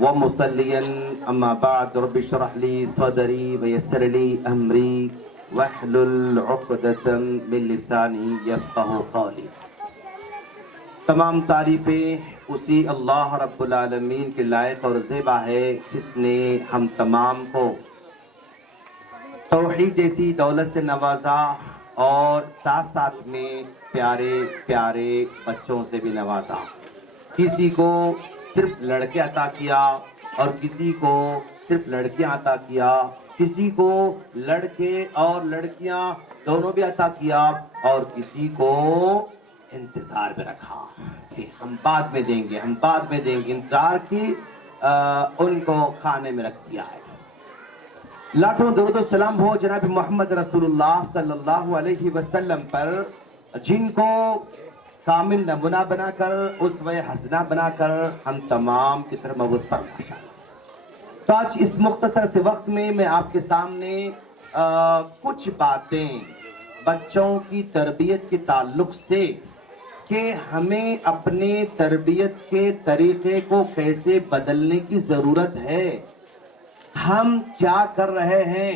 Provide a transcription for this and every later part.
व मुसल्लियन अम्मा बाद रब्बि इश्रह ली सदरी व यस्सिर ली अमरी वहलुल उक़दतम मिन लिसानी यफ़क़हू क़ौली। तमाम तारीफ़ें उसी अल्लाह रब्बुल आलमीन के लायक और ज़ेबा है जिसने हम तमाम को तौहीद जैसी दौलत से नवाजा और साथ साथ में प्यारे प्यारे बच्चों से भी नवाजा। किसी को सिर्फ लड़के अता किया और किसी को सिर्फ लड़कियां अता किया, किसी को लड़के और लड़कियां दोनों भी अता किया और किसी को इंतजार में रखा कि हम बाद में देंगे, हम बाद में देंगे, इंतजार की उनको खाने में रख दिया है। लाखों दरूद सलाम हो जनाब मोहम्मद रसूलुल्लाह सल्लल्लाहु अलैहि वसल्लम पर, जिनको कामिल नमूना बनाकर उसवे हसना बनाकर हम तमाम की तरफ मबूस पर माशाअल्लाह। तो आज इस मुख्तसर से वक्त में मैं आपके सामने कुछ बातें बच्चों की तरबियत के ताल्लुक से कि हमें अपने तरबियत के तरीके को कैसे बदलने की ज़रूरत है, हम क्या कर रहे हैं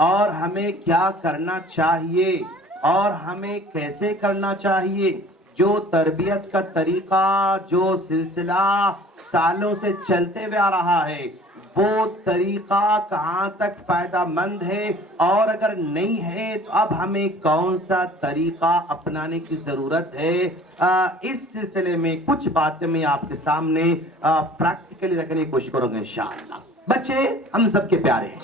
और हमें क्या करना चाहिए और हमें कैसे करना चाहिए। जो तरबियत का तरीका, जो सिलसिला सालों से चलते हुए आ रहा है, वो तरीका कहाँ तक फायदामंद है और अगर नहीं है तो अब हमें कौन सा तरीका अपनाने की ज़रूरत है। इस सिलसिले में कुछ बातें मैं आपके सामने प्रैक्टिकली रखने की कोशिश करूँगा इंशाअल्लाह। बच्चे हम सबके प्यारे हैं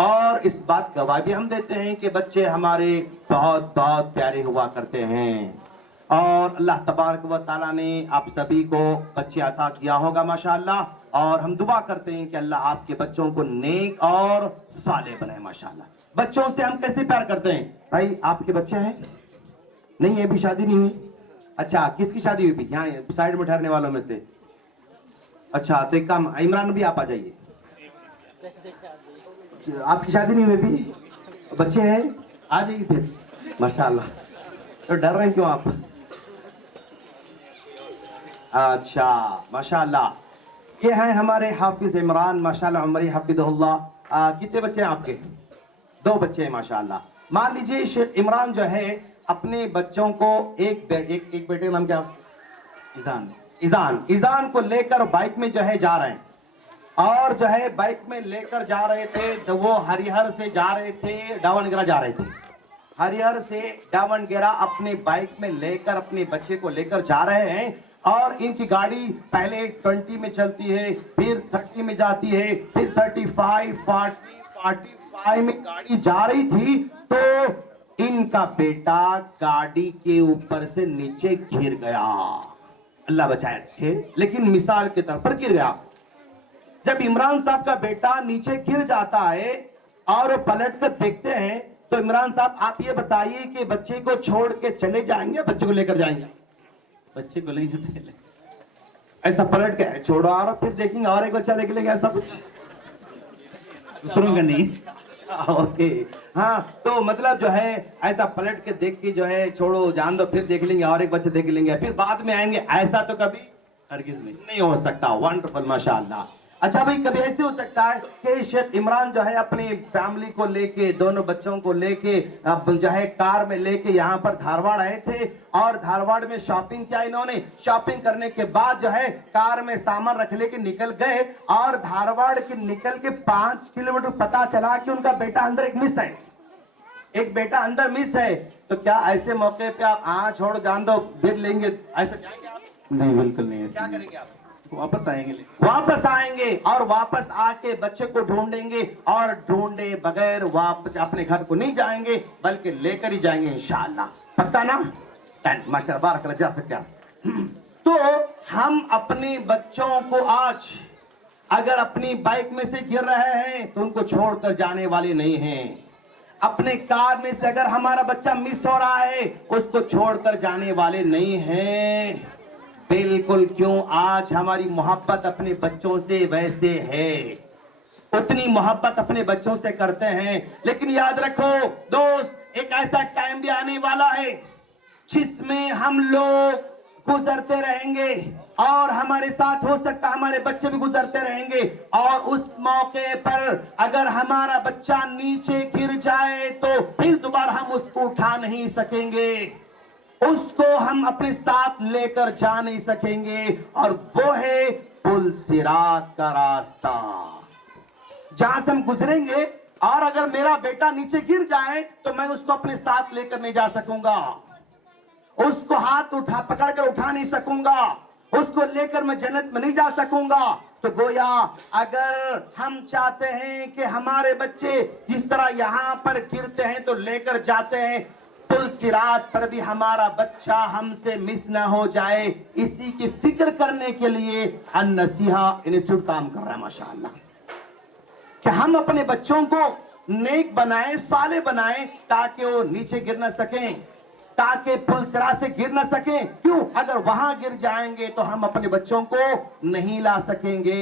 और इस बात गवाही भी हम देते हैं कि बच्चे हमारे बहुत बहुत प्यारे हुआ करते हैं और अल्लाह तबारक व तआला ने आप सभी को बच्चे अता किया होगा माशाअल्लाह। और हम दुआ करते हैं कि अल्लाह आपके बच्चों को नेक और साले बनाए माशाअल्लाह। बच्चों से हम कैसे प्यार करते हैं? भाई आपके बच्चे हैं? नहीं है, अभी शादी नहीं हुई? अच्छा, किसकी शादी हुई? यहाँ साइड में ठहरने वालों में से। अच्छा, तो एक काम, इमरान भी आप आ जाइए। आपकी शादी नहीं हुई भी, बच्चे हैं, आ जाइए फिर माशाअल्लाह। तो डर रहे हैं क्यों आप? अच्छा माशाअल्लाह, ये हैं हमारे हाफिज इमरान माशाअल्लाह, उमरी हफिज़हुल्लाह। कितने बच्चे हैं आपके? 2 बच्चे हैं माशाअल्लाह। मान लीजिए शेख इमरान जो है अपने बच्चों को एक बेटे का नाम क्या? ईजान को लेकर बाइक में जो है जा रहे हैं और जो है बाइक में लेकर जा रहे थे तो वो हरिहर से जा रहे थे, दावणगेरा जा रहे थे। हरिहर से दावणगेरा अपने बाइक में लेकर अपने बच्चे को लेकर जा रहे हैं और इनकी गाड़ी पहले 20 में चलती है, फिर 30 में जाती है, फिर 35, 40, 45 में गाड़ी जा रही थी तो इनका बेटा गाड़ी के ऊपर से नीचे गिर गया। अल्लाह बचाए रखे, लेकिन मिसाल के तौर पर गिर गया। जब इमरान साहब का बेटा नीचे गिर जाता है और पलट कर देखते हैं तो इमरान साहब आप ये बताइए कि बच्चे को छोड़ के चले जाएंगे, बच्चे को लेकर जाएंगे? बच्चे को लेकर चले, ऐसा पलट के छोड़ो आ रहा, फिर देखेंगे और एक बच्चा देख लेंगे, ऐसा कुछ सुनूंगा नहीं। ओके, हाँ, तो मतलब जो है ऐसा पलट के देख के जो है छोड़ो जान दो, फिर देख लेंगे और एक बच्चे देख लेंगे, फिर बाद में आएंगे, ऐसा तो कभी हरगिज़ नहीं हो सकता। वंडरफुल माशाअल्लाह। अच्छा भाई, कभी ऐसे हो सकता है कि शेख इमरान जो है अपनी फैमिली को लेके, दोनों बच्चों को लेके जो है कार में लेके यहाँ पर धारवाड़ आए थे और धारवाड़ में शॉपिंग किया इन्होंने। शॉपिंग करने के बाद जो है कार में सामान रख लेके निकल गए और धारवाड़ के निकल के 5 किलोमीटर पता चला कि उनका बेटा अंदर एक मिस है, एक बेटा अंदर मिस है। तो क्या ऐसे मौके पे आप छोड़ जान दो फिर लेंगे, ऐसा जाएंगे आप? नहीं, बिल्कुल नहीं। क्या करेंगे आप? वापस आएंगे और वापस आके बच्चे को ढूंढेंगे और ढूंढे बगैर वापस अपने घर को नहीं जाएंगे बल्कि लेकर ही जाएंगे इंशाअल्लाह। पक्का ना? माशाअल्लाह, बारकल्लाह, जा सकते हैं। तो हम अपने बच्चों को आज अगर अपनी बाइक में से गिर रहे हैं तो उनको छोड़कर जाने वाले नहीं हैं। अपने कार में से अगर हमारा बच्चा मिस हो रहा है उसको छोड़कर जाने वाले नहीं हैं। बिल्कुल, क्यों? आज हमारी मोहब्बत अपने बच्चों से वैसे है, उतनी मोहब्बत अपने बच्चों से करते हैं। लेकिन याद रखो दोस्त, एक ऐसा टाइम भी आने वाला है जिसमें हम लोग गुजरते रहेंगे और हमारे साथ हो सकता है हमारे बच्चे भी गुजरते रहेंगे, और उस मौके पर अगर हमारा बच्चा नीचे गिर जाए तो फिर दोबारा हम उसको उठा नहीं सकेंगे, उसको हम अपने साथ लेकर जा नहीं सकेंगे। और वो है पुल सिरात का रास्ता, जहां से हम गुजरेंगे। और अगर मेरा बेटा नीचे गिर जाए तो मैं उसको अपने साथ लेकर नहीं जा सकूंगा, उसको हाथ उठा पकड़कर उठा नहीं सकूंगा, उसको लेकर मैं जन्नत में नहीं जा सकूंगा। तो गोया अगर हम चाहते हैं कि हमारे बच्चे जिस तरह यहां पर गिरते हैं तो लेकर जाते हैं, पुल सिरात पर भी हमारा बच्चा हमसे मिस ना हो जाए, इसी की फिक्र करने के लिए अन-नसीहा इंस्टीट्यूट काम कर रहा है माशाअल्लाह, कि हम अपने बच्चों को नेक बनाएं, साले बनाएं, ताकि वो नीचे गिर न सकें, ताकि पुल सिरात से गिर न सकें। क्यों? अगर वहां गिर जाएंगे तो हम अपने बच्चों को नहीं ला सकेंगे।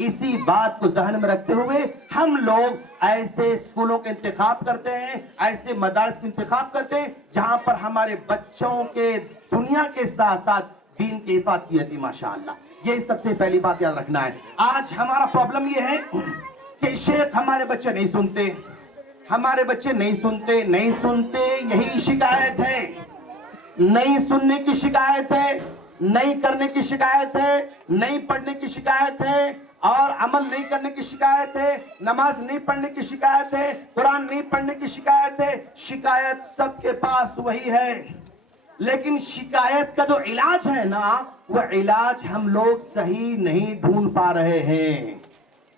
इसी बात को ज़हन में रखते हुए हम लोग ऐसे स्कूलों का इंतखाब करते हैं, ऐसे मदारस का इंतखाब करते हैं जहां पर हमारे बच्चों के दुनिया के साथ साथ दीन की हिफाजत की जाती है माशाअल्लाह। ये सबसे पहली बात याद रखना है। आज हमारा प्रॉब्लम ये है कि शेख हमारे बच्चे नहीं सुनते, हमारे बच्चे नहीं सुनते, नहीं सुनते, यही शिकायत है। नहीं सुनने की शिकायत है, नहीं करने की शिकायत है, नहीं पढ़ने की शिकायत है, और अमल नहीं करने की शिकायत है, नमाज नहीं पढ़ने की शिकायत है, कुरान नहीं पढ़ने की शिकायत है। शिकायत सबके पास वही है, लेकिन शिकायत का जो इलाज है ना, वह इलाज हम लोग सही नहीं ढूंढ पा रहे हैं,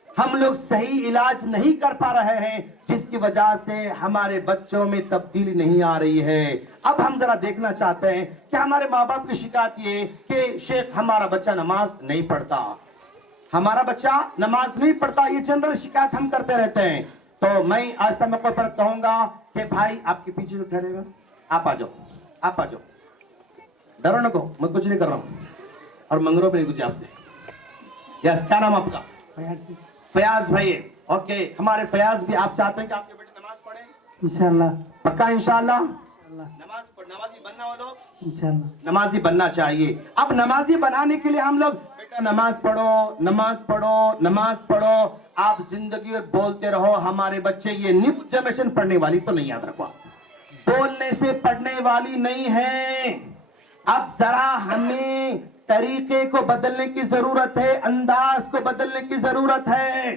हम लोग सही इलाज नहीं कर पा रहे हैं, जिसकी वजह से हमारे बच्चों में तब्दीली नहीं आ रही है। अब हम जरा देखना चाहते हैं कि हमारे माँ बाप की शिकायत ये कि शेख हमारा बच्चा नमाज नहीं पढ़ता, हमारा बच्चा नमाज नहीं पढ़ता, ये जनरल शिकायत हम करते रहते हैं। तो मैं आज समय पर कहूंगा कि भाई आपके पीछे जो ठहरेगा, आप आ जाओ, आप आ जाओ, डरो ना को, मैं कुछ नहीं कर रहा हूँ और मंगरों पे नहीं कुछ आपसे। यस, क्या नाम आपका? फयाज भाई। ओके, हमारे फयाज भी, आप चाहते हैं कि आपके बेटे नमाज पढ़े? इंशाल्लाह, पक्का इंशाल्लाह। नमाजी बनना हो तो इंशाल्लाह नमाजी बनना चाहिए। अब नमाजी बनाने के लिए हम लोग, बेटा नमाज पढ़ो, नमाज पढ़ो, नमाज पढ़ो, आप जिंदगी में बोलते रहो। हमारे बच्चे, ये न्यू जनरेशन पढ़ने वाली तो नहीं, याद रखो, बोलने से पढ़ने वाली नहीं है। अब जरा हमें तरीके को बदलने की जरूरत है, अंदाज को बदलने की जरूरत है।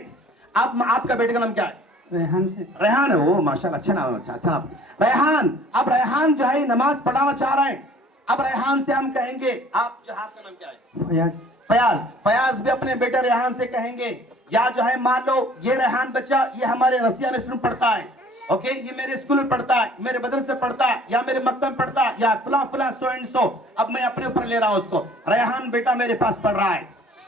अब आपका बेटे का नाम क्या है? रेहान से। रेहान है, वो माशाल्लाह, अच्छा नाम, अच्छा नाम, रेहान। अब रेहान जो है नमाज पढ़ाना चाह रहे हैं। अब रेहान से हम कहेंगे, आप जो आपका नाम क्या है? फयाज। फयाज, फयाज भी अपने बेटे रेहान से कहेंगे, या जो है मान लो ये रेहान बच्चा, ये हमारे रसिया स्कूल पढ़ता है, ओके, ये मेरे स्कूल में पढ़ता है, मेरे मदरसे से पढ़ता है, या मेरे मकतब में पढ़ता है, या फला फला सो एंड सो। अब मैं अपने ऊपर ले रहा हूं उसको, रेहान बेटा मेरे पास पढ़ रहा है,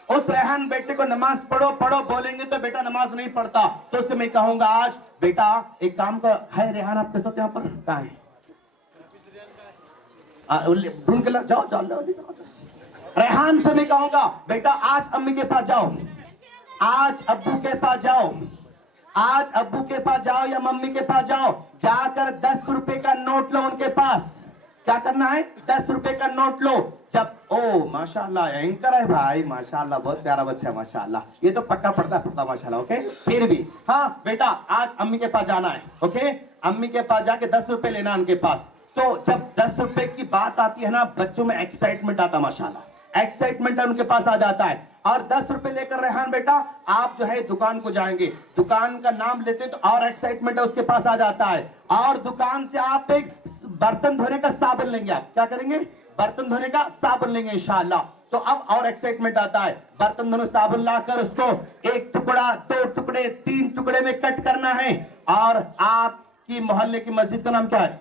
उस रेहान बेटे को नमाज पढ़ो पढ़ो बोलेंगे तो बेटा नमाज नहीं पढ़ता, तो उससे मैं कहूंगा, आज बेटा एक काम कर, है रेहान आपके साथ यहाँ पर कहाँ है? ढूंढ के जाओ, जाओ। रेहान से मैं कहूंगा, बेटा आज अम्मी के पास जाओ, आज अब्बू के पास जाओ, आज अब्बू के पास जाओ या मम्मी के पास जाओ, जाकर 10 रुपए का नोट लो उनके पास। क्या करना है? 10 रुपए का नोट लो। जब, ओ माशाल्लाह, एंकर है भाई, माशाल्लाह, बहुत प्यारा बच्चा है माशाल्लाह, ये तो पक्का पढ़ता माशाल्लाह। ओके, फिर भी हाँ बेटा, आज अम्मी के पास जाना है, ओके, अम्मी के पास जाके 10 रुपए लेना उनके पास। तो जब 10 रुपए की बात आती है ना, बच्चों में एक्साइटमेंट आता माशाल्लाह, एक्साइटमेंट उनके पास आ जाता है। और 10 रुपए लेकर रेहान बेटा आप जो है दुकान को जाएंगे, दुकान का नाम लेते तो और एक्साइटमेंट उसके पास आ जाता है, और दुकान से आप एक बर्तन धोने का साबुन लेंगे। आप क्या करेंगे? बर्तन धोने का साबुन लेंगे इंशाअल्लाह। तो अब और एक्साइटमेंट आता है, बर्तन धोने साबुन लाकर उसको एक टुकड़ा, 2 टुकड़े, 3 टुकड़े में कट करना है। और आपकी मोहल्ले की मस्जिद का नाम क्या है?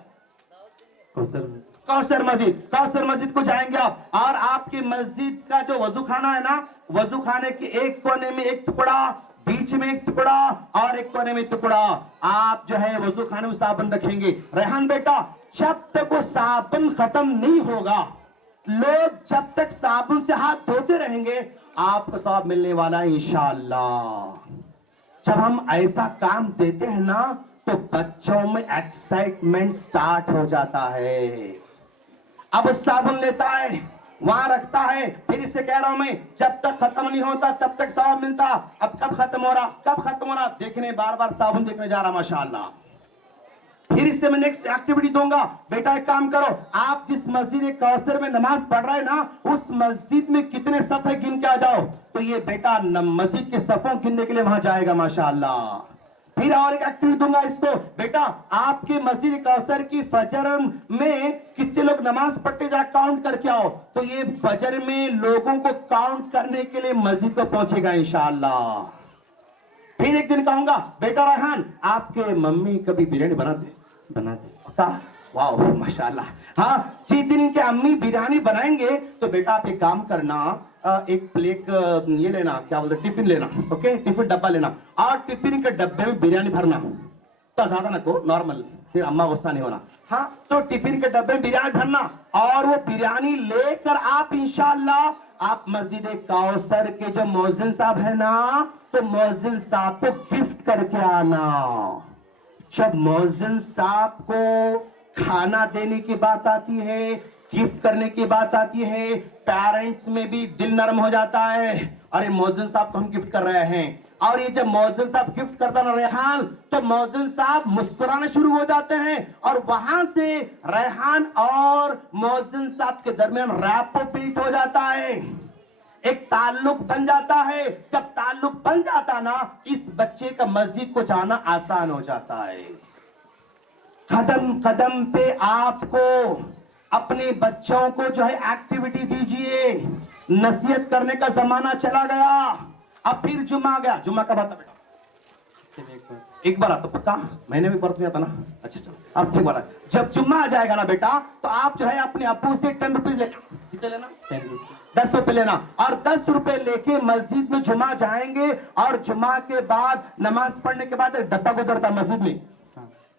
कौसर मस्जिद। कौसर मस्जिद को जाएंगे आप, और आपकी मस्जिद का जो वजू खाना है ना, वजू खाने के एक कोने में एक टुकड़ा, बीच में एक टुकड़ा और एक कोने में टुकड़ा, आप जो है वजू खाने में साबुन रखेंगे। रेहान बेटा, जब तक वो साबुन खत्म नहीं होगा, लोग जब तक साबुन से हाथ धोते रहेंगे, आपको सवाब मिलने वाला है इंशाअल्लाह। जब हम ऐसा काम देते हैं ना, तो बच्चों में एक्साइटमेंट स्टार्ट हो जाता है। अब साबुन लेता है, वहां रखता है, फिर इससे कह रहा हूं मैं, जब तक खत्म नहीं होता तब तक सवाब मिलता। अब कब खत्म हो रहा, कब खत्म हो रहा, देखने बार बार साबुन देखने जा रहा माशाअल्लाह। फिर इससे मैं नेक्स्ट एक्टिविटी दूंगा। बेटा एक काम करो, आप जिस मस्जिद कौसर में नमाज पढ़ रहे हैं ना, उस मस्जिद में कितने सफ है गिन के आ जाओ। तो ये बेटा मस्जिद के सफों गिनने के लिए वहां जाएगा माशाअल्लाह। फिर और एक एक्टिविटी दूंगा इसको, बेटा आपके मस्जिद कौसर की फजर में कितने लोग नमाज पढ़ते जरा काउंट करके आओ। तो ये फजर में लोगों को काउंट करने के लिए मस्जिद को पहुंचेगा इंशाअल्लाह। फिर एक दिन कहूंगा, बेटा रेहान आपके मम्मी कभी बिरयानी बनाते पक्का? वाह माशाल्लाह। हाँ, जिस दिन के अम्मी बिरयानी बनाएंगे तो बेटा आप एक काम करना, एक प्लेट ये लेना, क्या बोलते, टिफिन लेना, ओके, टिफिन डब्बा लेना, और टिफिन के डब्बे में बिरयानी भरना, तो ज्यादा ना को नॉर्मल, फिर अम्मा गुस्सा नहीं होना। हाँ, तो टिफिन के डब्बे में बिरयानी भरना, और वो बिरयानी लेकर आप इंशाअल्लाह आप मस्जिद कौसर के जो मौजिन साहब है ना, तो मौजिन साहब को गिफ्ट करके आना। जब मौजिन साहब को खाना देने की बात आती है, गिफ्ट करने की बात आती है, पेरेंट्स में भी दिल नरम हो जाता है, अरे मौजिन साहब को हम गिफ्ट कर रहे हैं। और ये जब मौजिन साहब गिफ्ट करता ना रेहान, तो मौजिन साहब मुस्कुराने शुरू हो जाते हैं, और वहां से रेहान और मौजिन साहब के दरमियान रैपो बिल्ट हो जाता है, एक ताल्लुक बन जाता है। जब ताल्लुक बन जाता ना, इस बच्चे का मस्जिद को जाना आसान हो जाता है। कदम कदम पे आपको अपने बच्चों को जो है एक्टिविटी दीजिए। नसीहत करने का जमाना चला गया, अब फिर जुम्मा आ गया। जुम्मा कब आता बेटा? एक बार आता पक्का, महीने में बर्फ नहीं आता ना? अच्छा चलो, अब ठीक बात। जब जुम्मा आ जाएगा ना बेटा, तो आप जो है अपने अब्बू से 10 रुपीज लेना। कितने लेना? 10 रुपीज, 10 रुपए लेना, और 10 रुपए लेके मस्जिद में जुम्मा जाएंगे, और जुम्मा के बाद नमाज पढ़ने के बाद डब्बा गुजरता मस्जिद में,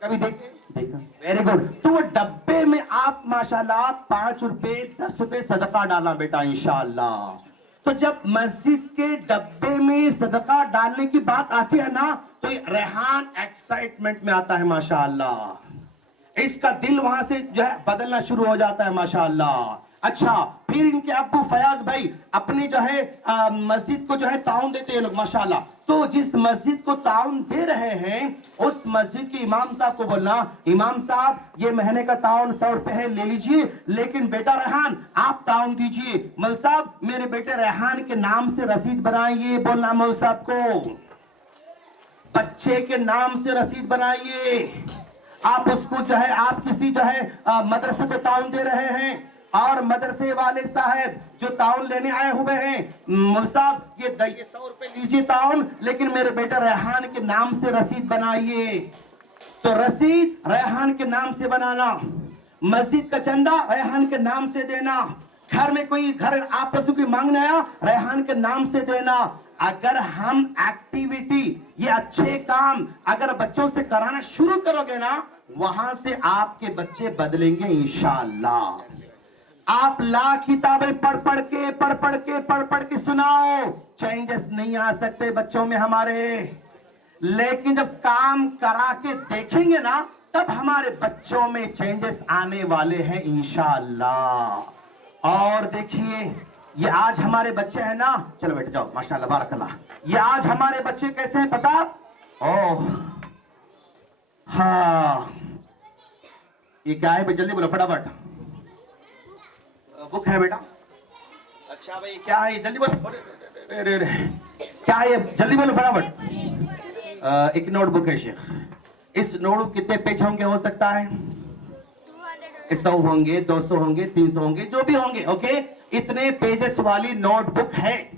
कभी देखे? देखा। Very good. तो वो डब्बे में आप माशाल्लाह 5 रुपए 10 रुपए सदका डालना बेटा इंशाअल्लाह। तो जब मस्जिद के डब्बे में सदका डालने की बात आती है ना, तो रेहान एक्साइटमेंट में आता है माशाअल्लाह। इसका दिल वहां से जो है बदलना शुरू हो जाता है माशाअल्लाह। अच्छा, फिर इनके अब्बू फयाज भाई अपने जो है मस्जिद को जो है ताउन देते हैं लोग माशाअल्लाह। तो जिस मस्जिद को ताउन दे रहे हैं, उस मस्जिद के इमाम साहब को बोलना, इमाम साहब ये महीने का ताउन 100 रुपए है, ले लीजिए, लेकिन बेटा रेहान आप ताउन दीजिए। मौल साहब मेरे बेटे रेहान के नाम से रसीद बनाइए, बोलना मौल साहब को, बच्चे के नाम से रसीद बनाइए। आप उसको जो है, आप किसी जो है मदरसे को ताउन दे रहे हैं, और मदरसे वाले साहब जो ताउन लेने आए हुए हैं, मौल साहब ये 100 रुपए लीजिए ताउन, लेकिन मेरे बेटे रेहान के नाम से रसीद बनाइए। तो रसीद रेहान के नाम से बनाना, मस्जिद का चंदा रेहान के नाम से देना, घर में कोई घर आपस में मांगने आया रेहान के नाम से देना। अगर हम एक्टिविटी, ये अच्छे काम अगर बच्चों से कराना शुरू करोगे ना, वहां से आपके बच्चे बदलेंगे इंशाअल्लाह। आप ला किताबें पढ़ पढ़ के सुनाओ, चेंजेस नहीं आ सकते बच्चों में हमारे, लेकिन जब काम करा के देखेंगे ना, तब हमारे बच्चों में चेंजेस आने वाले हैं इंशाअल्लाह। और देखिए ये आज हमारे बच्चे हैं ना, चलो बैठ जाओ माशाअल्लाह बारकल्लाह। ये आज हमारे बच्चे कैसे हैं पता? ओह हाँ, ये क्या है? जल्दी बोलो फटाफट। बुक है बेटा? अच्छा भाई क्या है? जल्दी बोलो। क्या है? जल्दी बोलो फटाफट। एक नोटबुक है शेख। इस नोटबुक कितने पेज होंगे हो सकता है? 100 होंगे, 200 होंगे, 300 होंगे, जो भी होंगे, ओके। इतने पेजेस वाली नोटबुक है,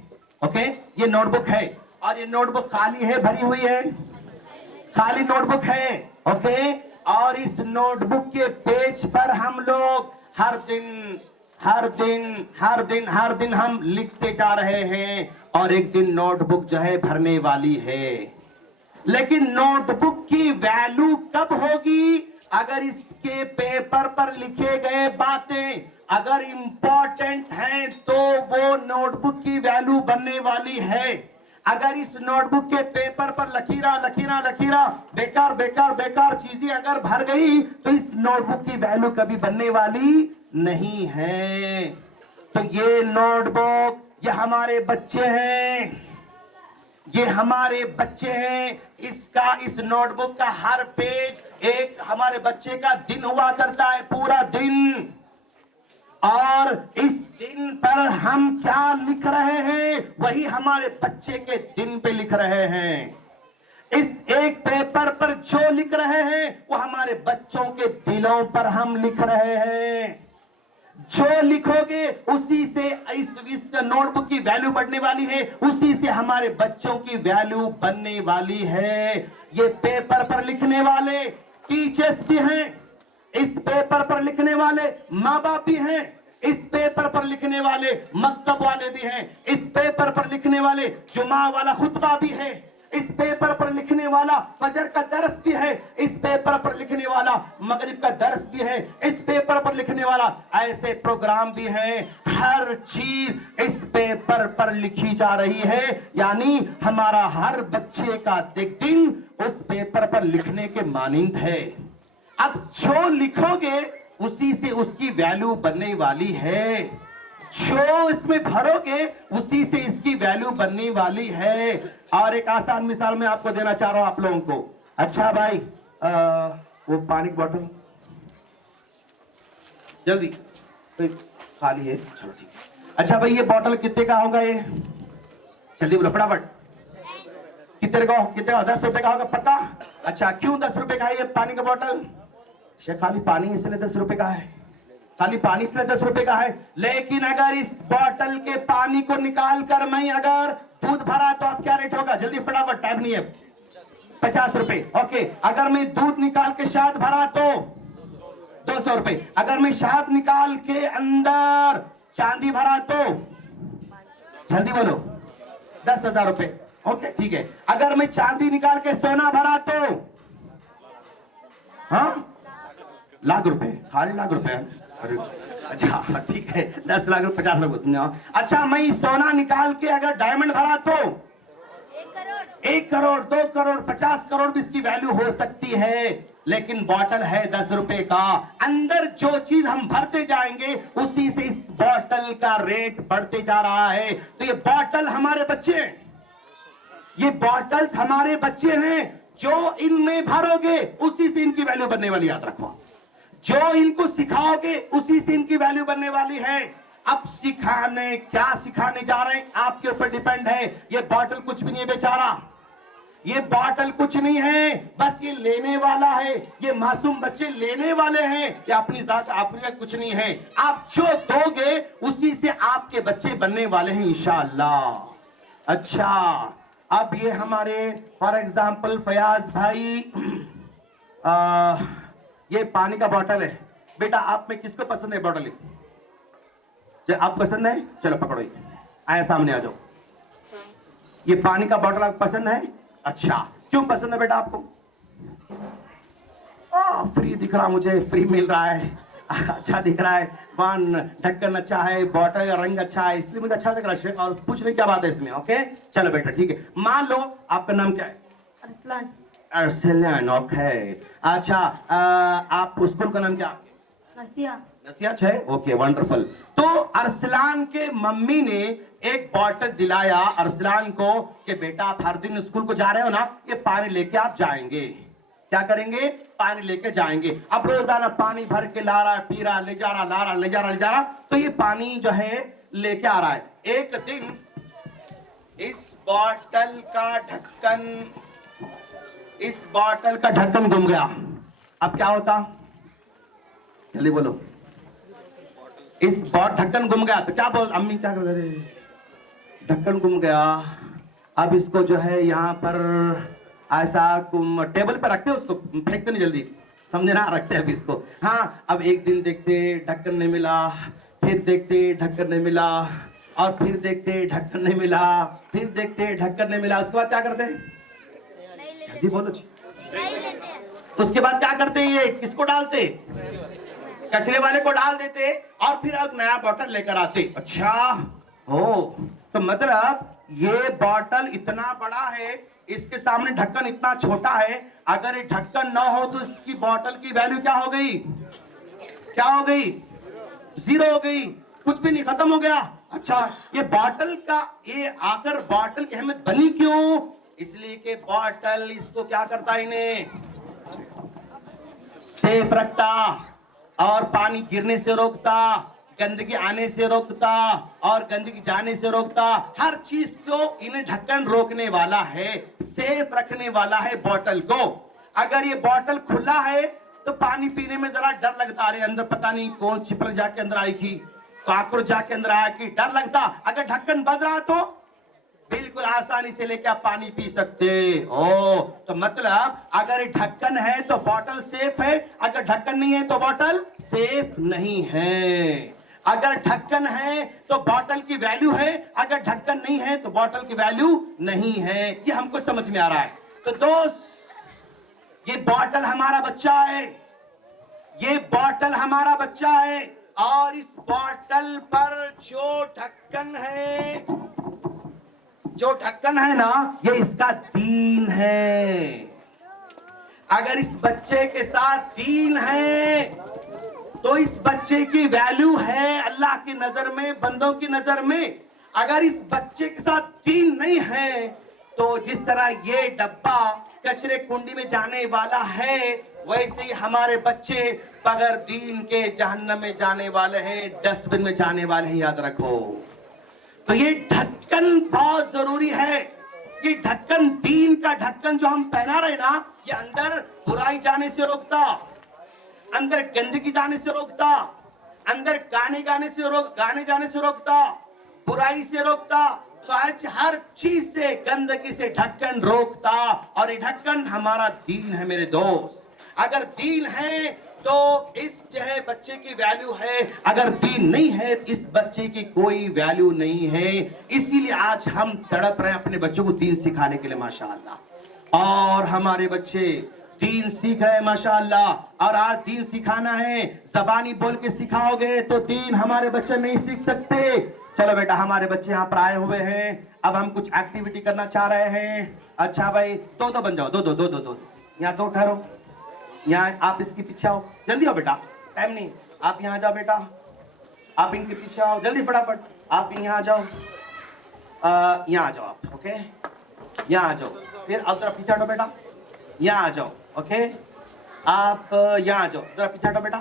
ओके। ये नोटबुक है, और ये नोटबुक खाली है, भरी हुई है, खाली नोटबुक है, ओके। और इस नोटबुक के पेज पर हम लोग हर दिन हम लिखते जा रहे हैं, और एक दिन नोटबुक जो है भरने वाली है। लेकिन नोटबुक की वैल्यू कब होगी? अगर इसके पेपर पर लिखे गए बातें अगर इंपॉर्टेंट हैं, तो वो नोटबुक की वैल्यू बनने वाली है। अगर इस नोटबुक के पेपर पर लकीरा बेकार चीजें अगर भर गई, तो इस नोटबुक की वैल्यू कभी बनने वाली नहीं है। तो ये नोटबुक, ये हमारे बच्चे हैं, ये हमारे बच्चे हैं। इसका, इस नोटबुक का हर पेज एक हमारे बच्चे का दिन हुआ करता है, पूरा दिन। और इस दिन पर हम क्या लिख रहे हैं, वही हमारे बच्चे के दिन पे लिख रहे हैं। इस एक पेपर पर जो लिख रहे हैं वो हमारे बच्चों के दिलों पर हम लिख रहे हैं। जो लिखोगे उसी से इस नोटबुक की वैल्यू बढ़ने वाली है, उसी से हमारे बच्चों की वैल्यू बनने वाली है। ये पेपर पर लिखने वाले टीचर्स भी हैं, इस पेपर पर लिखने वाले माँ बाप भी हैं, इस पेपर पर लिखने वाले मकतब वाले भी हैं, इस पेपर पर लिखने वाले जुमा वाला खुतबा भी है, इस पेपर पर लिखने वाला फजर का दर्स भी है, इस पेपर पर लिखने वाला मगरिब का दर्स भी है, इस पेपर पर लिखने वाला ऐसे प्रोग्राम भी हैं। हर चीज इस पेपर पर लिखी जा रही है। यानी हमारा हर बच्चे का दिन उस पेपर पर लिखने के मानिंद है। अब जो लिखोगे उसी से उसकी वैल्यू बनने वाली है, जो इसमें भरोगे उसी से इसकी वैल्यू बनने वाली है। और एक आसान मिसाल मैं आपको देना चाह रहा हूं आप लोगों को। अच्छा भाई, वो पानी की बोतल जल्दी, तो खाली है, चलो ठीक है। अच्छा भाई, ये बोतल कितने का होगा? ये जल्दी बोलो फटाफट, कितने का? 10 रुपए का होगा, पक्का? अच्छा, क्यों 10 रुपए का है ये पानी का बोतल? खाली पानी इसलिए 10 रुपए का है, खाली पानी इसलिए 10 रुपए का है। लेकिन अगर इस बोतल के पानी को निकाल कर मैं अगर दूध भरा तो अब क्या रेट होगा? जल्दी फटाफट, टाइम नहीं है। 50 रुपए। ओके, अगर मैं दूध निकाल के शहद भरा तो 200 रुपए। अगर मैं शहद निकाल के अंदर चांदी भरा तो जल्दी बोलो 10,000 रुपए। ओके ठीक है। अगर मैं चांदी निकाल के सोना भरा तो हाँ, लाख रुपए, खाली लाख रुपए। अच्छा ठीक है, 10 लाख 50 लाख। अच्छा, मैं सोना निकाल के अगर डायमंड भरा तो 1 करोड़ 2 करोड़ 50 करोड़ भी इसकी वैल्यू हो सकती है। लेकिन बॉटल है 10 रुपए का, अंदर जो चीज हम भरते जाएंगे उसी से इस बॉटल का रेट बढ़ते जा रहा है। तो ये बॉटल हमारे बच्चे हैं, ये बॉटल्स हमारे बच्चे हैं। जो इनमें भरोगे उसी से इनकी वैल्यू बनने वाली, याद रखो। जो इनको सिखाओगे उसी से इनकी वैल्यू बनने वाली है। अब सिखाने, क्या सिखाने जा रहे हैं आपके ऊपर डिपेंड है। ये बॉटल कुछ भी नहीं है बेचारा, ये बॉटल कुछ नहीं है, बस ये लेने वाला है। ये मासूम बच्चे लेने वाले हैं, ये अपनी जात अपनी कुछ नहीं है। आप जो दोगे उसी से आपके बच्चे बनने वाले हैं इंशाअल्लाह। अच्छा, अब ये हमारे फॉर एग्जाम्पल फयाज भाई, ये पानी का बोतल है। बेटा आप में किसको पसंद है बोतल? आप पसंद है? चलो पकड़ो, आया सामने आ जाओ। ये पानी का बोतल आपको पसंद है? अच्छा, क्यों पसंद है बेटा आपको? फ्री दिख रहा, मुझे फ्री मिल रहा है, अच्छा दिख रहा है, पान ढक्कन अच्छा है, बॉटल का रंग अच्छा है, इसलिए मुझे अच्छा दिख रहा है। और पूछ रहे क्या बात है इसमें? ओके चलो बेटा ठीक है। मान लो आपका नाम क्या है? अरसलान। अरसलान, ओके। अच्छा, आप स्कूल का नाम क्या? नसिया। नसिया है, ओके वंडरफुल। तो अरसलान के मम्मी ने एक बॉटल दिलाया अरसलान को कि बेटा आप हर दिन स्कूल को जा रहे हो ना, ये पानी लेके आप जाएंगे। क्या करेंगे? पानी लेके जाएंगे। अब रोजाना पानी भर के ला रहा, पी रहा, ले जा रहा, ला रहा, ले जा रहा, ले जा रहा, तो ये पानी जो है लेके आ रहा है। एक दिन इस बॉटल का ढक्कन गुम गया। अब क्या होता? जल्दी बोलो। इस ढक्कन गुम गया तो क्या बोल, अम्मी क्या कर रहे? ढक्कन गुम गया। अब इसको जो है यहाँ पर ऐसा टेबल पर रखते, उसको फेंकते नहीं जल्दी, समझे ना, रखते हैं इसको। हाँ, अब एक दिन देखते ढक्कन नहीं मिला, फिर देखते ढक्कन नहीं मिला, और फिर देखते ढक्कन नहीं मिला, फिर देखते ढक्कन नहीं मिला। उसके बाद क्या करते? जल्दी बोलो जी। उसके बाद क्या करते? ये किसको डालते? कचरे वाले को डाल देते, और फिर अब नया बोतल लेकर आते। अच्छा हो, तो मतलब ये बोतल इतना बड़ा है, इसके सामने ढक्कन इतना छोटा है। अगर ये ढक्कन ना हो तो इसकी बोतल की वैल्यू क्या हो गई? क्या हो गई? 0 हो गई। कुछ भी नहीं, खत्म हो गया। अच्छा, ये बॉटल का ये आकर बॉटल की अहमियत बनी क्यों? इसलिए कि बॉटल इसको क्या करता, इन्हें सेफ रखता और पानी गिरने से रोकता, गंदगी आने से रोकता और गंदगी जाने से रोकता। हर चीज को इन्हें ढक्कन रोकने वाला है, सेफ रखने वाला है बॉटल को। अगर ये बॉटल खुला है तो पानी पीने में जरा डर लगता, अरे अंदर पता नहीं कौन छिपक जाके अंदर आई की, काकरोच जाके अंदर आया की, डर लगता। अगर ढक्कन बंद रहा तो बिल्कुल आसानी से लेके आप पानी पी सकते हो। तो मतलब अगर ये ढक्कन है तो बॉटल सेफ है, अगर ढक्कन नहीं है तो बॉटल सेफ नहीं है। अगर ढक्कन है तो बॉटल की वैल्यू है, अगर ढक्कन नहीं है तो बॉटल की वैल्यू नहीं है। ये हमको समझ में आ रहा है। तो दोस्त, ये बॉटल हमारा बच्चा है, ये बॉटल हमारा बच्चा है और इस बॉटल पर जो ढक्कन है, जो ढक्कन है ना, ये इसका दीन है। अगर इस बच्चे के साथ दीन है तो इस बच्चे की वैल्यू है अल्लाह की नजर में, बंदों की नजर में। अगर इस बच्चे के साथ दीन नहीं है तो जिस तरह ये डब्बा कचरे कुंडी में जाने वाला है, वैसे ही हमारे बच्चे बगैर दीन के जहन्नम में जाने वाले हैं, डस्टबिन में जाने वाले हैं, याद रखो। तो ये ढक्कन बहुत जरूरी है। ये ढक्कन, दीन का ढक्कन जो हम पहना रहे ना, ये अंदर बुराई जाने से रोकता, अंदर गंदगी जाने से रोकता, अंदर गाने जाने से रोकता, बुराई से रोकता, हर चीज से, गंदगी से ढक्कन रोकता। और ये ढक्कन हमारा दीन है मेरे दोस्त। अगर दीन है तो इस जो है बच्चे की वैल्यू है, अगर दीन नहीं है तो इस बच्चे की कोई वैल्यू नहीं है। इसीलिए आज हम तड़प रहे हैं अपने बच्चों को दीन सिखाने के लिए, माशाअल्लाह। और हमारे बच्चे दीन सीख रहे हैं माशाअल्लाह। और आज दीन सिखाना है, जबानी बोल के सिखाओगे तो दीन हमारे बच्चे नहीं सीख सकते। चलो बेटा, हमारे बच्चे यहाँ पर आए हुए हैं, अब हम कुछ एक्टिविटी करना चाह रहे हैं। अच्छा भाई, दो बन जाओ, दो यहाँ दो ठहरो, यहाँ आप इसके पीछे आओ, जल्दी आओ बेटा, टाइम नहीं। आप यहाँ जाओ बेटा, आप इनके पीछे आओ, जल्दी फटाफट। आप यहाँ आ जाओ, यहाँ आ जाओ आप, ओके, यहाँ आ जाओ। फिर आप जरा पीछे हटो बेटा, यहाँ आ जाओ, ओके। आप यहाँ आ जाओ, जरा पीछे हटो बेटा,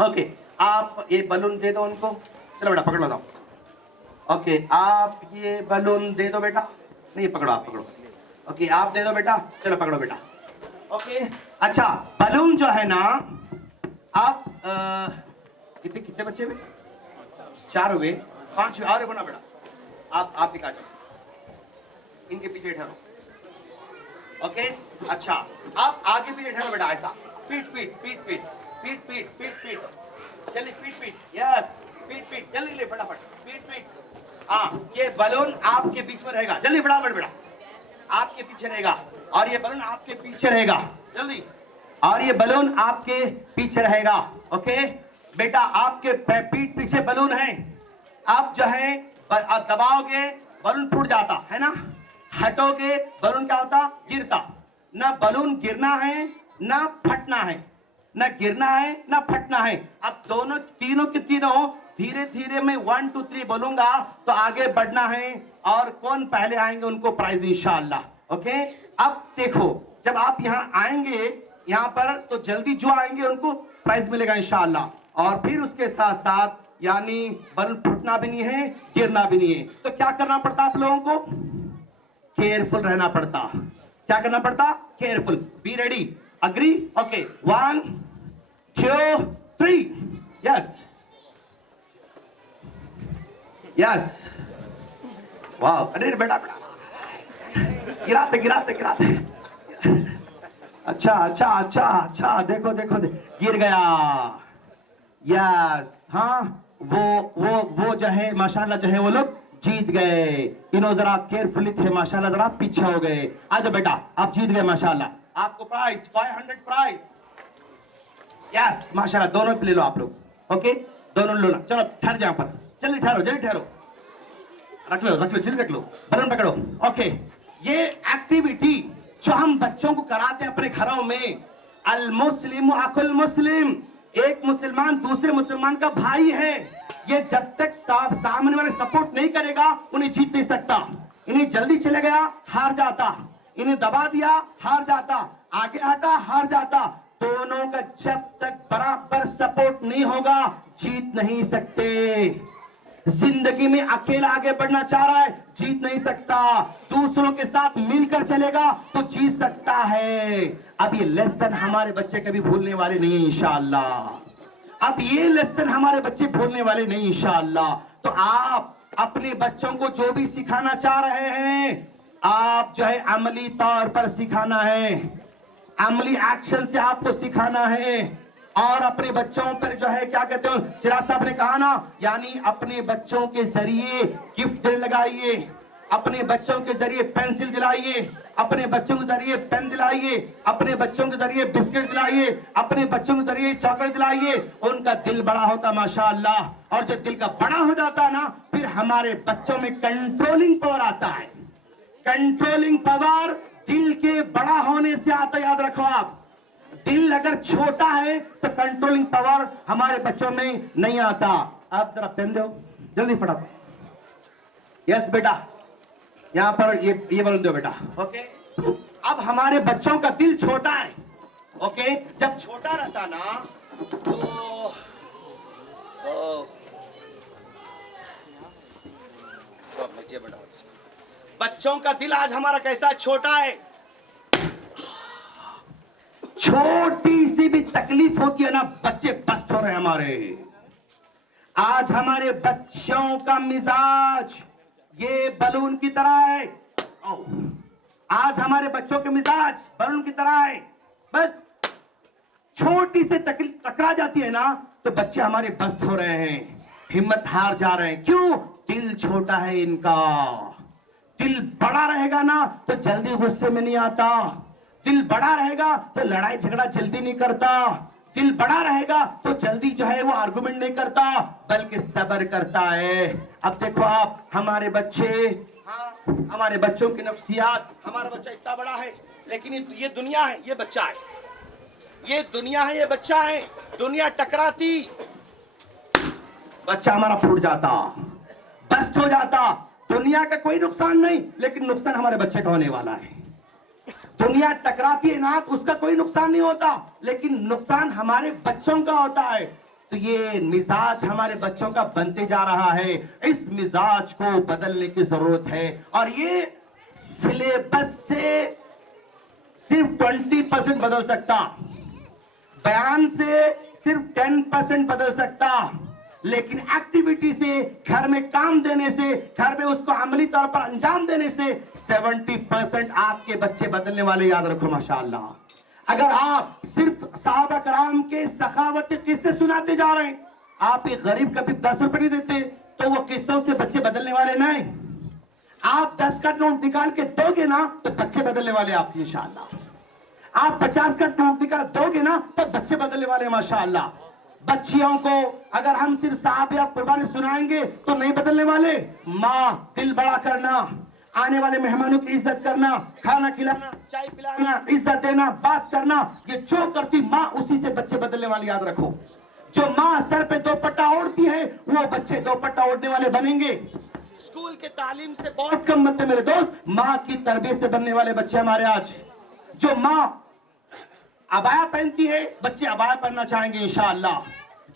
ओके। आप ये बलून दे दो उनको, चलो बेटा पकड़ लो, ओके। आप ये बलून दे दो बेटा, नहीं पकड़ो, आप पकड़ो, ओके। आप दे दो बेटा, चलो पकड़ो बेटा, ओके। अच्छा, बलून जो है ना, आप कितने बच्चे हुए? 4 हुए, 5 हुए, और बना बेटा। आप दिखा जाओ, इनके पीछे ठहरो, ओके। अच्छा, आप आगे पीछे ठहरो बेटा, ऐसा पीठ, जल्दी पीठ, यस, पीठ, जल्दी ले फटाफट, पीठ। हाँ, ये बलून आपके बीच में रहेगा, जल्दी फटाफट बेटा, आपके पीछे रहेगा, और ये बलून आपके पीछे रहेगा, जल्दी। और ये बलून आपके पीछे रहेगा, ओके बेटा। आपके पीठ पीछे बलून है, आप जो है दबाओगे बलून फूट जाता है ना, हटोगे बलून क्या होता, गिरता। ना बलून गिरना है ना फटना है, ना गिरना है ना फटना है। अब दोनों, तीनों के तीनों धीरे धीरे मैं 1 2 3 बोलूंगा तो आगे बढ़ना है, और कौन पहले आएंगे उनको प्राइज इंशाअल्लाह, ओके। अब देखो, जब आप यहाँ आएंगे यहाँ पर, तो जल्दी जो आएंगे उनको प्राइज मिलेगा इंशाअल्लाह। और फिर उसके साथ साथ यानी बलून फूटना भी नहीं है, गिरना भी नहीं है। तो क्या करना पड़ता आप लोगों को? केयरफुल रहना पड़ता। क्या करना पड़ता? Careful. Be ready, agree, okay. 1 2 3, yes yes, वाह, अरे बेटा गिराते। अच्छा, देखो, गिर गया, यस। हाँ, वो जो है माशाल्लाह, जो है वो लोग जीत गए। इन्हों जरा केयरफुली थे माशाल्लाह, जरा पीछे हो गए। आ जाओ बेटा, आप जीत गए माशाल्लाह। आपको प्राइस 500 प्राइस, यस माशाल्लाह। दोनों पे ले लो आप लोग, ओके, दोनों लो ना। चलो ठहर जाओ पर, जल्दी ठहरो, रख लो, जल्दी रख लो, बलून पकड़ो, ओके। ये एक्टिविटी जो हम बच्चों को कराते हैं अपने घरों में, अल मुस्लिम अकुल मुस्लिम, एक मुसलमान दूसरे मुसलमान का भाई है। ये जब तक सामने वाले सपोर्ट नहीं करेगा उन्हें जीत नहीं सकता। इन्हें जल्दी चले गया हार जाता, इन्हें दबा दिया हार जाता, आगे हटा हार जाता। दोनों का जब तक बराबर सपोर्ट नहीं होगा जीत नहीं सकते। जिंदगी में अकेला आगे बढ़ना चाह रहा है जीत नहीं सकता, दूसरों के साथ मिलकर चलेगा तो जीत सकता है। अब ये लेसन हमारे बच्चे कभी भूलने वाले नहीं है इंशाअल्लाह। अब ये लेसन हमारे बच्चे भूलने वाले नहीं इंशाअल्लाह। तो आप अपने बच्चों को जो भी सिखाना चाह रहे हैं आप जो है अमली तौर पर सिखाना है, अमली एक्शन से आपको सिखाना है। और अपने बच्चों पर जो है क्या कहते हो, सिराज साहब ने कहा ना, यानी अपने बच्चों के जरिए गिफ्ट लगाइए, अपने बच्चों के जरिए पेंसिल दिलाइए, अपने बच्चों के जरिए पेन दिलाइए, अपने बच्चों के जरिए बिस्किट दिलाइए, अपने बच्चों के जरिए चॉकलेट दिलाइए। उनका दिल बड़ा होता माशाअल्लाह। और जब दिल का बड़ा हो जाता है ना फिर हमारे बच्चों में कंट्रोलिंग पावर आता है। कंट्रोलिंग पावर दिल के बड़ा होने से आता, याद रखो आप। दिल अगर छोटा है तो कंट्रोलिंग पावर हमारे बच्चों में नहीं आता। आप जरा पेन दो जल्दी फटाफट। यस बेटा, यहां पर ये बलून दो बेटा। ओके, अब हमारे बच्चों का दिल छोटा है। ओके, जब छोटा रहता ना तो नीचे बढ़ाओ। बच्चों का दिल आज हमारा कैसा छोटा है, छोटी सी भी तकलीफ होती है ना बच्चे बस्ट हो रहे हैं हमारे। आज हमारे बच्चों का मिजाज ये बलून की तरह है। आज हमारे बच्चों के मिजाज बलून की तरह है। बस छोटी से तकलीफ टकरा जाती है ना तो बच्चे हमारे बस्ट हो रहे हैं, हिम्मत हार जा रहे हैं। क्यों? दिल छोटा है इनका। दिल बड़ा रहेगा ना तो जल्दी गुस्से में नहीं आता, दिल बड़ा रहेगा तो लड़ाई झगड़ा जल्दी नहीं करता, दिल बड़ा रहेगा तो जल्दी जो है वो आर्गुमेंट नहीं करता बल्कि सब्र करता है। अब देखो आप हमारे बच्चे, हमारे बच्चों की नफ्सियात, हमारा बच्चा इतना बड़ा है लेकिन ये दुनिया है, ये बच्चा है, ये दुनिया है, ये बच्चा है। दुनिया टकराती बच्चा हमारा फूट जाता, बस्ट हो जाता। दुनिया का कोई नुकसान नहीं लेकिन नुकसान हमारे बच्चे का होने वाला है। दुनिया टकराती है ना तो उसका कोई नुकसान नहीं होता लेकिन नुकसान हमारे बच्चों का होता है। तो ये मिजाज हमारे बच्चों का बनते जा रहा है, इस मिजाज को बदलने की जरूरत है। और ये सिलेबस से सिर्फ 20% बदल सकता, बयान से सिर्फ 10% बदल सकता, लेकिन एक्टिविटी से, घर में काम देने से, घर में उसको अमली तौर पर अंजाम देने से 70% आपके बच्चे बदलने वाले। याद रखो माशाअल्लाह। अगर आप सिर्फ सहाबा कराम के सखावत के किस्से सुनाते जा रहे हैं, आप एक गरीब कभी 10 रुपए नहीं देते तो वो किस्सों से बच्चे बदलने वाले नहीं। आप 10 का नोट निकाल के दोगे ना तो बच्चे बदलने वाले आपके इंशाअल्लाह। आप 50 का नोट निकाल दोगे ना तो बच्चे बदलने वाले माशाअल्लाह। बच्चियों को अगर हम सिर्फ साहब या कुर्बानी सुनाएंगे तो नहीं बदलने वाले। माँ दिल बड़ा करना, आने वाले मेहमानों की इज्जत करना, खाना खिलाना, चाय पिलाना, इज्जत देना, बात करना, ये जो करती माँ उसी से बच्चे बदलने वाले। याद रखो, जो माँ सर पे दोपट्टा ओढ़ती है वो बच्चे दोपट्टा ओढ़ने वाले बनेंगे। स्कूल के तालीम से बहुत कम बनते मेरे दोस्त, माँ की तरबियत से बनने वाले बच्चे हमारे आज। जो माँ अबाया पहनती है बच्चे अबाया पहनना चाहेंगे इंशाअल्लाह।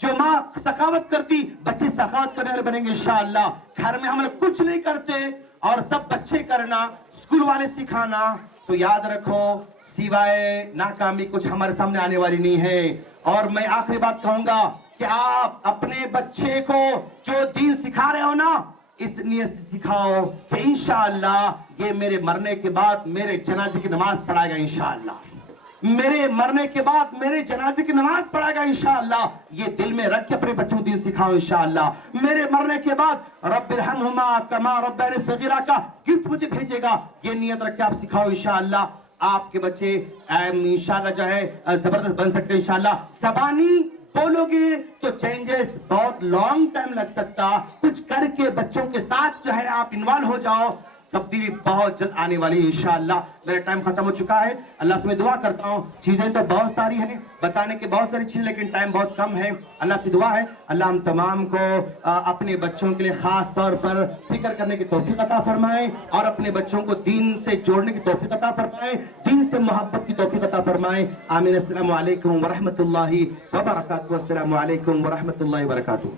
जो माँ सखावत करती बच्चे सखावत करने वाले बनेंगे इंशाअल्लाह। घर में हम लोग कुछ नहीं करते और सब बच्चे करना, स्कूल वाले सिखाना। तो याद रखो सिवाय नाकामी कुछ हमारे सामने आने वाली नहीं है। और मैं आखिरी बात कहूंगा कि आप अपने बच्चे को जो दीन सिखा रहे हो ना इस नियत से सिखाओ कि इंशाअल्लाह ये मेरे मरने के बाद मेरे जनाजे की नमाज पढ़ाएगा इंशाअल्लाह, मेरे मरने के बाद मेरे जनाजे की नमाज पढ़ाएगा इंशाअल्लाह। ये दिल में रख के अपने बच्चों को दिन सिखाओ इंशाअल्लाह। मेरे मरने के बाद रब्बिरहमहुमा कमा रब्बयानी सगीरा का गिफ्ट मुझे भेजेगा, ये नियत रख के आप सिखाओ इंशाअल्लाह। आपके बच्चे इंशाअल्लाह जो है जबरदस्त बन सकते हैं इंशाअल्लाह। ज़बानी बोलोगे तो चेंजेस बहुत लॉन्ग टाइम लग सकता, कुछ करके बच्चों के साथ जो है आप इन्वॉल्व हो जाओ तब्दीली बहुत जल्द आने वाली है इंशाअल्लाह। मेरा टाइम खत्म हो चुका है। अल्लाह से मैं दुआ करता हूँ, चीजें तो बहुत सारी हैं, बताने की बहुत सारी चीजें, लेकिन टाइम बहुत कम है। अल्लाह से दुआ है अल्लाह हम तमाम को अपने बच्चों के लिए खास तौर पर फिक्र करने की तौफीक अता फरमाए और अपने बच्चों को दीन से जोड़ने की तौफीक अता फरमाए, दीन से मोहब्बत की तौफीक अता फरमाए। आमीन। अस्सलामु अलैकुम व रहमतुल्लाहि व बरकातुहू। अस्सलामु अलैकुम व रहमतुल्लाहि व बरकातुहू।